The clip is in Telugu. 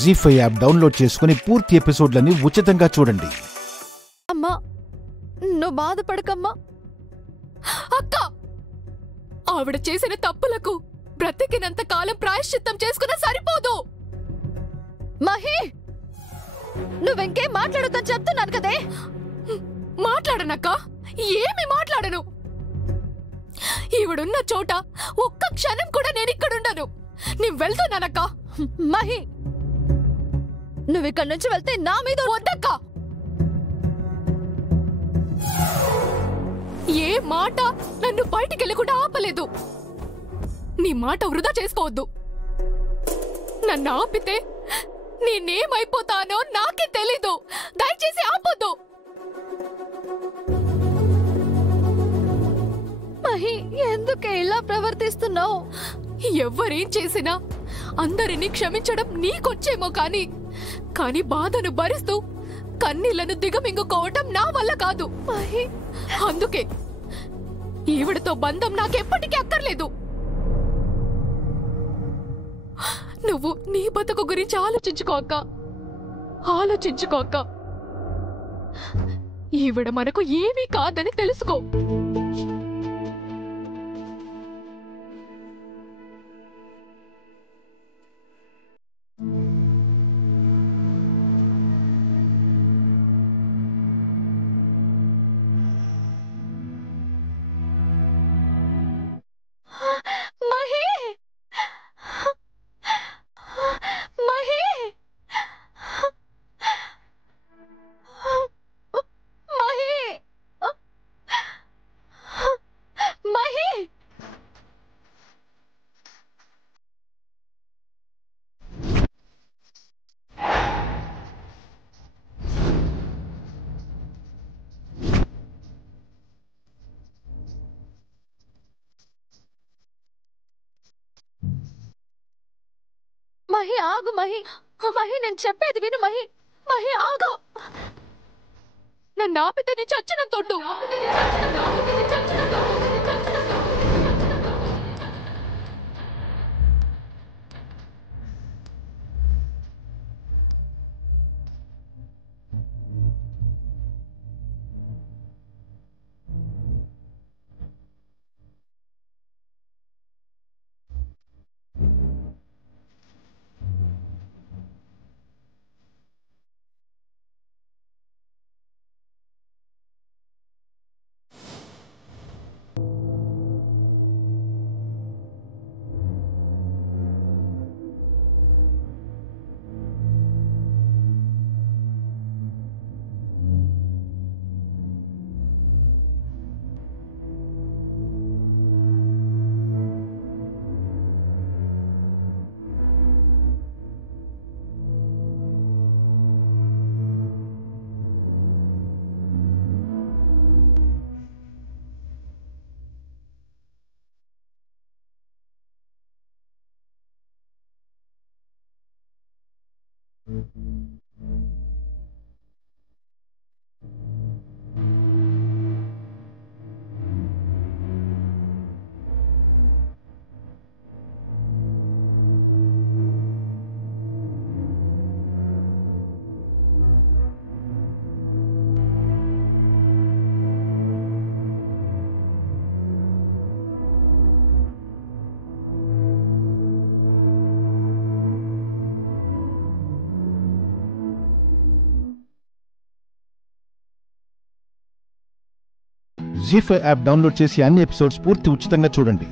జీ5 యాప్ డౌన్లోడ్ చేసుకుని పూర్తి ఎపిసోడ్లని ఉచితంగా చూడండి. అమ్మా, నువ్వు బాధపడకమ్మా. అక్క, ఆవిడ చేసిన తప్పులకు బ్రతికినంత కాలం ప్రాయశ్చిత్తం చేసుకున్నా సరిపోదు. మహి, నువ్వింకేం మాట్లాడొద్దని చెప్తున్నాను కదే. మాట్లాడనక్క, ఏమి మాట్లాడను. ఈవిడున్న చోట ఒక్క క్షణం కూడా నేనిక్కడుండను. నేను వెళ్తున్నానక్క. మహి, నువ్విక్కడి నుంచి వెళ్తే నా మీద వద్దక్క. ఏ మాట నన్ను బయటికెళ్ళకుండా ఆపలేదు. నీ మాట వృధా చేసుకోవద్దు. నన్ను ఆపితే నేనేమైపోతానో నాకే తెలీదు. దయచేసి ఆపొద్దు. మహి, ఎందుకే ఇలా ప్రవర్తిస్తున్నావు? ఎవ్వరేం చేసినా అందరినీ క్షమించడం నీకొచ్చేమో కానీ బాధను భరిస్తూ కన్నీళ్లను దిగమింగుకోవటం నా వల్ల కాదు. మహి, అందుకే ఈవిడతో బంధం నాకెప్పటికీ అక్కర్లేదు. నువ్వు నీ బతుకు గురించి ఆలోచించుకోక. ఈవిడ మనకు ఏమీ కాదని తెలుసుకో. మహి, ఆగు మహి. మహి, నేను చెప్పేది విను మహి. మహి, ఆగు. నన్ను ఆపితే నేను చచ్చిన తొట్టు. జీ5 యాప్ డౌన్లోడ్ చేసి అన్ని ఎపిసోడ్స్ పూర్తి ఉచితంగా చూడండి.